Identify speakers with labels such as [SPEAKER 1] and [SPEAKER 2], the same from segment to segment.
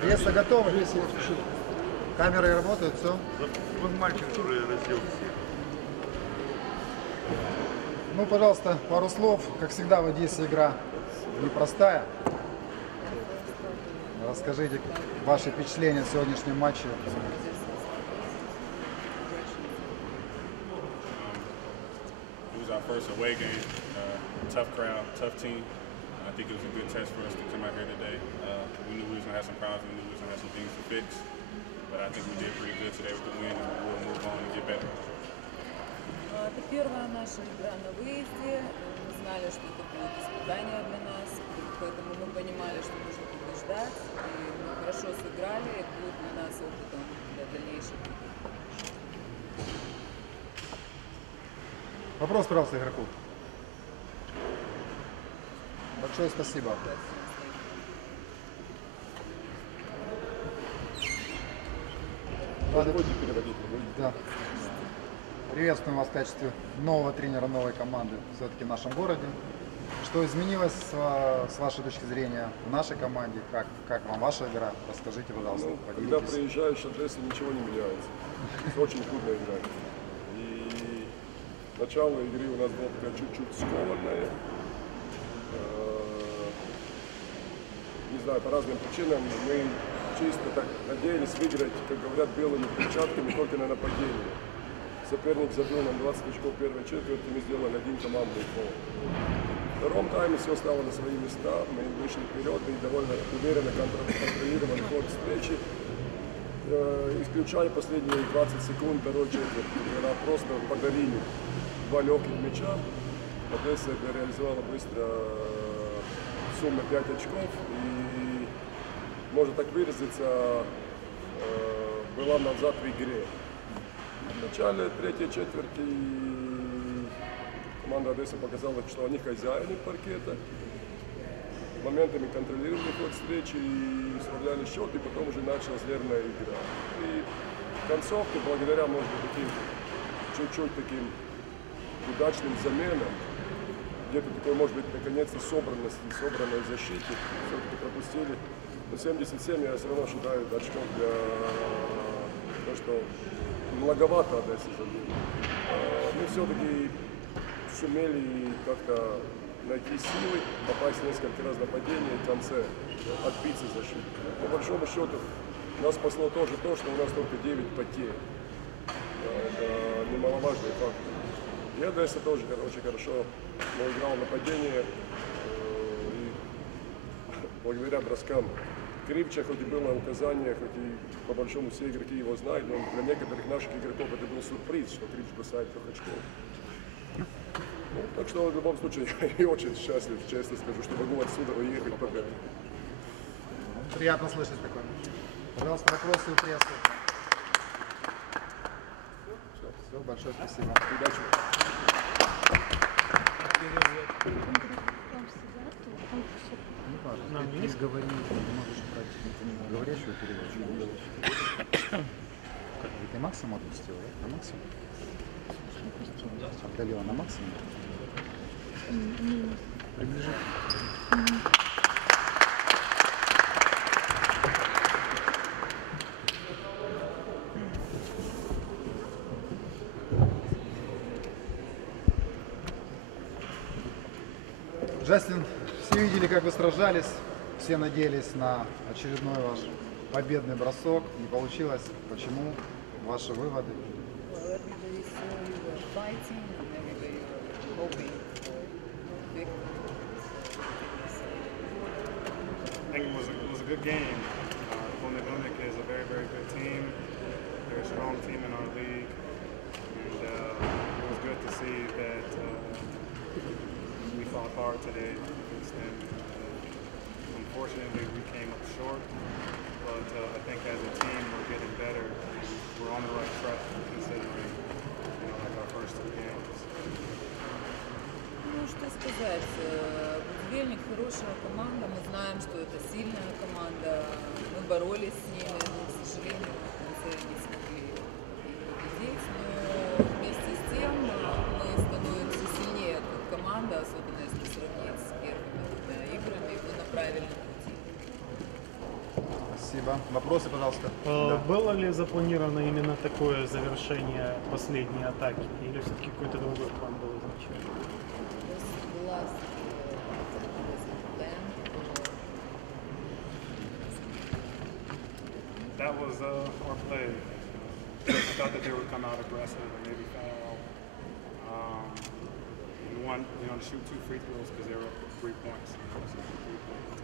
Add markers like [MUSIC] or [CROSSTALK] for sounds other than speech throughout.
[SPEAKER 1] Пресса готова? Камеры работают, все?
[SPEAKER 2] Вот мальчик, который раздел всех.
[SPEAKER 1] Ну, пожалуйста, пару слов. Как всегда в Одессе игра непростая. Расскажите ваши впечатления о сегодняшнем матче.
[SPEAKER 3] It was our first away game. Uh, tough crowd, tough team. I think it was a good test for us to come out here today. Uh, we knew we was gonna have some problems. We knew we was gonna have some things to fix. But I think we did pretty good today with the win, and we'll move on and get better.
[SPEAKER 4] А, Это первая наша игра на выезде. Мы знали, что это будет испытание для нас, поэтому мы понимали, что нужно побеждать. И мы хорошо сыграли, и будет для нас опытом для дальнейших игр.
[SPEAKER 1] Вопрос, пожалуйста, игроку. Большое спасибо. Ладно. Да. Приветствуем вас в качестве нового тренера новой команды все-таки в нашем городе. Что изменилось с, ва- с вашей точки зрения в нашей команде? Как, как вам ваша игра? Расскажите, пожалуйста,
[SPEAKER 5] Ну, когда
[SPEAKER 1] поделитесь.
[SPEAKER 5] приезжаешь в Одессу, ничего не меняется. Очень трудно играть. И начало игры у нас было такое чуть-чуть скованное. Знаю, по разным причинам мы чисто так надеялись выиграть, как говорят, белыми перчатками только на нападение. Соперник забил нам 20 очков первой четверти, мы сделали один командный фол. В втором тайме все стало на свои места, мы вышли вперед и довольно уверенно контр- контролировали ход встречи, Э, исключая последние 20 секунд второй четверти, когда просто подарили два легких мяча. Одесса реализовала быстро э, сумма 5 очков можно так выразиться, э, была назад в игре. В начале третьей четверти команда Одессы показала, что они хозяины паркета. Моментами контролировали ход встречи и справляли счет, и потом уже началась нервная игра. И в концовке, благодаря, может быть, таким чуть-чуть таким удачным заменам, где-то такой, может быть, наконец-то собранности, собранной защите, все-таки пропустили. Но 77 я все равно считаю очков для того, что многовато Одессы забили. А Мы все-таки сумели как-то найти силы, попасть несколько раз в нападение и в конце отбиться защиту. По большому счету нас спасло тоже то, что у нас только 9 потерь. Да, Это немаловажный фактор. И Одесса тоже очень хорошо но играл нападение. э, И [LAUGHS] благодаря броскам Кривча, хоть и было указание, хоть и по большому все игроки его знают, но для некоторых наших игроков это был сюрприз, что Кривч бросает трех очков. Ну, так что в любом случае [LAUGHS] я очень счастлив, честно скажу, что могу отсюда уехать победу.
[SPEAKER 1] Приятно слышать такое. Пожалуйста, вопросы у прессы. Все, большое спасибо.
[SPEAKER 5] Удачи.
[SPEAKER 1] Не важно. Нам ты, ты говори, ты можешь брать говорящую переводчика. Ты максимум отпустил, да? На максимум? Отдалила на максимум? Приближи. Все надеялись на очередной ваш победный бросок. Не получилось. Почему? Ваши выводы?
[SPEAKER 6] I think it was a, it was a good game. Uh, Dunik is a very, very good team. They're a strong team in our league. And uh, it was good to see that uh, we fought hard today against them. Uh, unfortunately, we came up short. But uh, I think as a team, we're getting better. We're on the right track considering, you know, like our first two games.
[SPEAKER 4] Ну, что сказать, э, Будивельник хорошая команда, мы знаем, что это сильная команда, мы боролись с ними, но, к сожалению, в конце не смогли их победить, но вместе с тем э, мы становимся сильнее как команда, особенно если сравнить с первыми двумя играми, мы на правильном пути.
[SPEAKER 1] Спасибо. Вопросы, пожалуйста.
[SPEAKER 7] Э,
[SPEAKER 1] Да.
[SPEAKER 7] Было ли запланировано именно такое завершение последней атаки? Или все-таки какой-то другой план был изначально?
[SPEAKER 4] Was the last uh, was it planned or
[SPEAKER 6] That was uh, our play. Uh, I thought that they would come out aggressive and maybe foul. Um, and one, you know, to shoot two free throws because they were three points. You know, so three point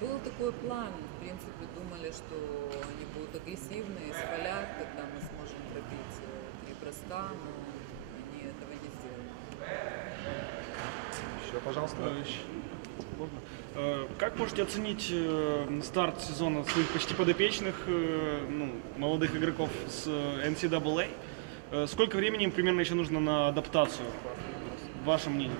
[SPEAKER 4] Был такой план. В принципе, думали, что они будут агрессивны, спалят, тогда мы сможем пробить э, три броска, но они этого не сделали.
[SPEAKER 1] Еще, пожалуйста.
[SPEAKER 8] Можно? Э, Как можете оценить э, старт сезона своих почти подопечных, э, ну, молодых игроков с э, NCAA? Э, Сколько времени им примерно еще нужно на адаптацию? Ваше мнение?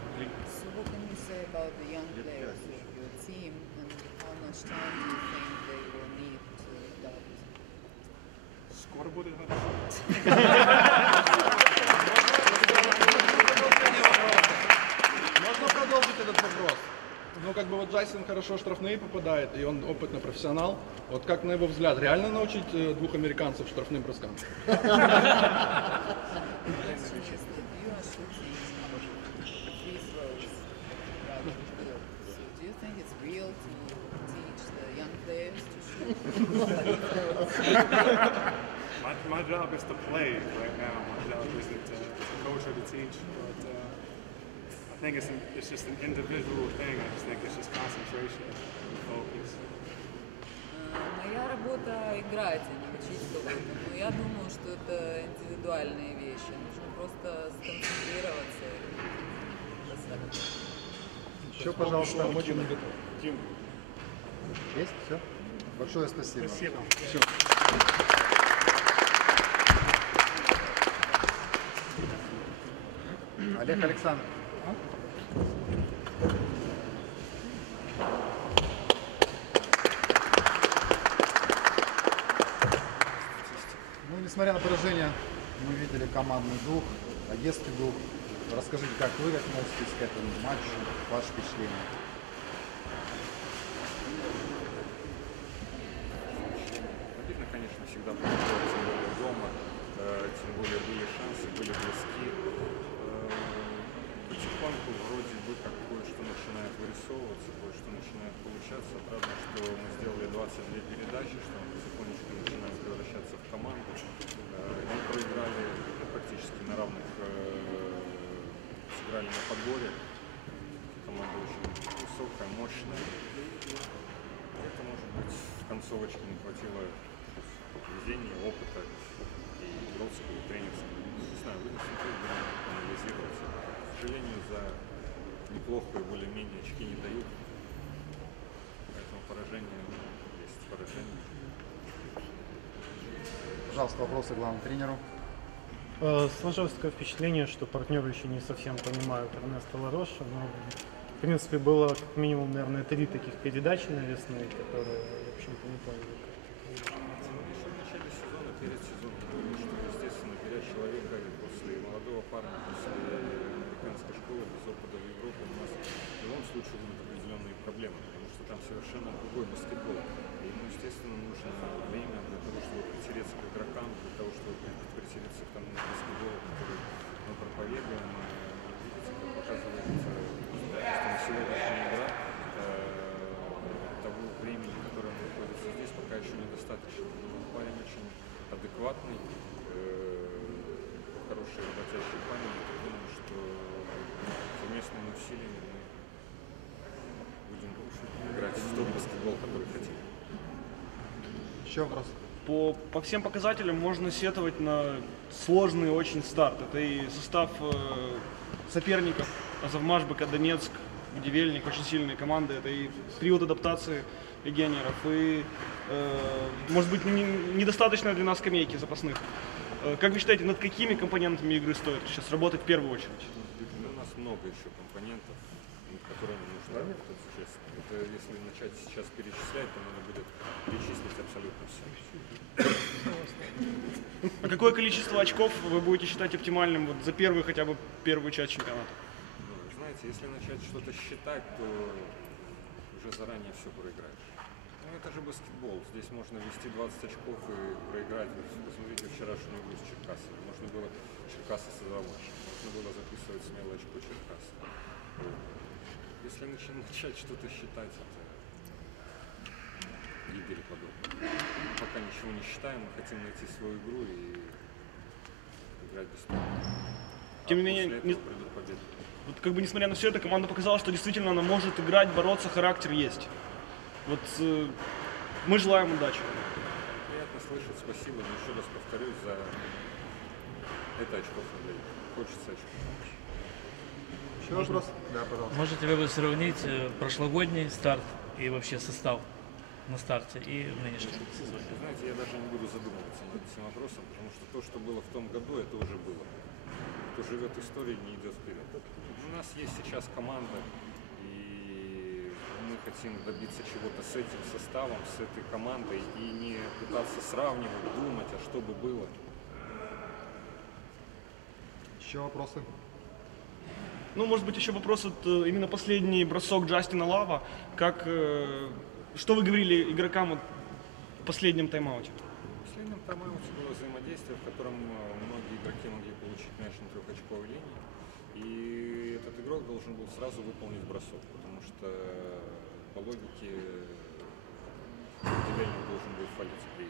[SPEAKER 4] So what can you say about the young players of your team and how much time do you think they will need to adapt?
[SPEAKER 6] Скоро будет хорошо.
[SPEAKER 9] Можно продолжить этот вопрос? Ну, как бы вот Джайсон хорошо штрафные попадает, и он опытный профессионал. Вот как, на его взгляд, реально научить э, двух американцев штрафным броскам?
[SPEAKER 4] Real to teach the young players to shoot free throws? [LAUGHS]
[SPEAKER 6] My, job is to play right now. My job isn't to, to coach or to teach, but uh, I think it's, an, it's just an individual thing. I just think it's just concentration and focus.
[SPEAKER 4] Э, Моя работа играть, а не учить кого-то. Но я думаю, что это индивидуальные вещи. Нужно просто сконцентрироваться.
[SPEAKER 1] Еще, пожалуйста.
[SPEAKER 9] Готов.
[SPEAKER 1] Есть? Все? Большое спасибо.
[SPEAKER 6] Спасибо.
[SPEAKER 1] Олег Александр. Ну, несмотря на поражение, мы видели командный дух, одесский дух. Расскажите, как вы относитесь к этому матчу, ваши впечатления?
[SPEAKER 10] Обидно, конечно, всегда проигрывать, тем более дома, э, тем более были шансы, были близки. Э, Потихоньку вроде бы как кое-что начинает вырисовываться, кое-что начинает получаться. Правда, что мы сделали 22 передачи, что мы потихонечку начинаем превращаться в команду. Э, Мы проиграли ну, практически на равных, э, сыграли на подборе. Команда очень высокая, мощная. Это, может быть, в концовочке не хватило везения, опыта и игровского, и тренерского. Не знаю, будем смотреть, будем анализировать. К сожалению, за неплохое более-менее очки не дают. Поэтому поражение ну, есть поражение.
[SPEAKER 1] Пожалуйста, вопросы главному тренеру.
[SPEAKER 7] Э, Сложилось такое впечатление, что партнеры еще не совсем понимают Эрнеста Лароша, но в принципе было как минимум, наверное, три таких передачи навесные, которые, в общем-то, не поняли.
[SPEAKER 10] Еще в начале сезона, перед сезоном, говорил, что, естественно, беря человека после молодого парня, после американской школы, без опыта в Европе, у нас в любом случае будут определенные проблемы, потому что там совершенно другой баскетбол. И ему, естественно, нужно время для того, чтобы притереться к игрокам, для того, чтобы при- притереться к тому баскетболу, который мы проповедуем. И, видите, как показывает, э, допустим, сегодняшняя игра, э, того времени, которое он находится здесь, пока еще недостаточно. Но парень очень адекватный, э, хороший работящий парень. Я думаю, что совместными усилиями мы будем играть в тот баскетбол, который хотим.
[SPEAKER 1] Еще вопрос.
[SPEAKER 8] По, по всем показателям можно сетовать на сложный очень старт. Это и состав э, соперников, Азовмаш, БК Донецк, Будивельник, очень сильные команды. Это и период адаптации легионеров, и, э, может быть, не- недостаточно для нас скамейки запасных. Э, как вы считаете, над какими компонентами игры стоит сейчас работать в первую очередь?
[SPEAKER 10] У нас много еще компонентов, над которыми работать, честно. Это если начать сейчас перечислять, то надо будет перечислить абсолютно все.
[SPEAKER 8] А какое количество очков вы будете считать оптимальным вот за первую хотя бы первую часть чемпионата?
[SPEAKER 10] Ну, знаете, если начать что-то считать, то уже за заранее все проиграешь. Ну это же баскетбол. Здесь можно вести 20 очков и проиграть. Посмотрите вчерашнюю игру с Черкасами. Можно было Черкасы с Заволжьем. Можно было записывать смело очко Черкасы. Если начать что-то считать, это Игорь подобное. Пока ничего не считаем, мы хотим найти свою игру и играть бесплатно.
[SPEAKER 8] Тем не
[SPEAKER 10] А
[SPEAKER 8] менее, не-. Вот как бы несмотря на все это, команда показала, что действительно она может играть, бороться, характер есть. Вот э, мы желаем удачи.
[SPEAKER 10] Приятно слышать, спасибо. Но еще раз повторюсь за это очков надо. Хочется очков.
[SPEAKER 1] Еще вопрос? Да, пожалуйста.
[SPEAKER 11] Можете ли вы сравнить э, прошлогодний старт и вообще состав на старте и в нынешнем сезоне?
[SPEAKER 10] Знаете, я даже не буду задумываться над этим вопросом, потому что то, что было в том году, это уже было. Кто живет историей, не идет вперед. У нас есть сейчас команда, и мы хотим добиться чего-то с этим составом, с этой командой, и не пытаться сравнивать, думать, а что бы было.
[SPEAKER 1] Еще вопросы?
[SPEAKER 8] Ну, может быть, еще вопрос, вот, э, именно последний бросок Джастина Лава. Как, э, что вы говорили игрокам вот в последнем тайм-ауте?
[SPEAKER 10] В последнем тайм-ауте было взаимодействие, в котором э, многие игроки могли получить мяч на трехочковой линии. И этот игрок должен был сразу выполнить бросок, потому что э, по логике Девельник должен был фалить при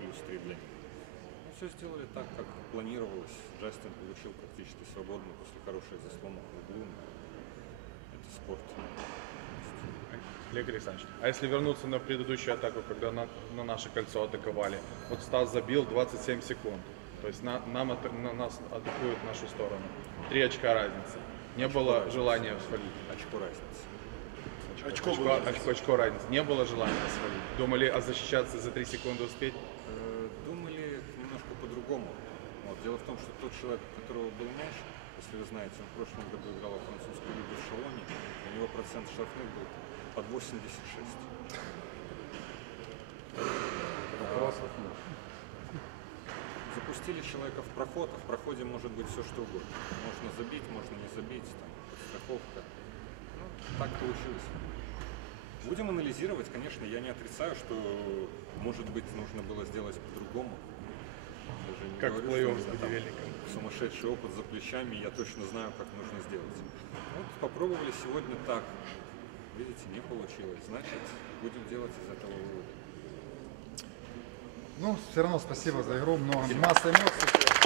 [SPEAKER 10] плюс 3 для них. Все сделали так, как планировалось. Джастин получил практически свободно после хорошей заслона в углу. Это спорт.
[SPEAKER 12] Олег Александрович, а если вернуться на предыдущую атаку, когда на, на наше кольцо атаковали, вот Стас забил 27 секунд, то есть на, нам ата- на нас атакуют в нашу сторону. Три очка разницы. Не
[SPEAKER 10] Очко
[SPEAKER 12] было
[SPEAKER 10] разницы.
[SPEAKER 12] желания свалить.
[SPEAKER 10] Очко разницы.
[SPEAKER 12] Очко, очко, очко, очко разницы. Не было желания свалить. Думали, а защищаться за 3 секунды успеть?
[SPEAKER 10] Э, Думали немножко по-другому. Вот. Дело в том, что тот человек, у которого был мяч, если вы знаете, он в прошлом году играл в французской лиге в Шалоне, у него процент штрафных был под 86.
[SPEAKER 1] Вопросов нет.
[SPEAKER 10] Запустили человека в проход, а в проходе может быть все что угодно. Можно забить, можно не забить, там, подстраховка. Ну, так получилось. Будем анализировать, конечно, я не отрицаю, что, может быть, нужно было сделать по-другому. Даже не
[SPEAKER 12] Как в
[SPEAKER 10] говорю,
[SPEAKER 12] плей-офф
[SPEAKER 10] что у
[SPEAKER 12] с
[SPEAKER 10] меня там
[SPEAKER 12] Будивельником.
[SPEAKER 10] Сумасшедший опыт за плечами, я точно знаю, как нужно сделать. Вот попробовали сегодня так. Видите, не получилось. Значит, будем делать из этого выводы.
[SPEAKER 1] Ну, все равно спасибо за игру. Много масса эмоций.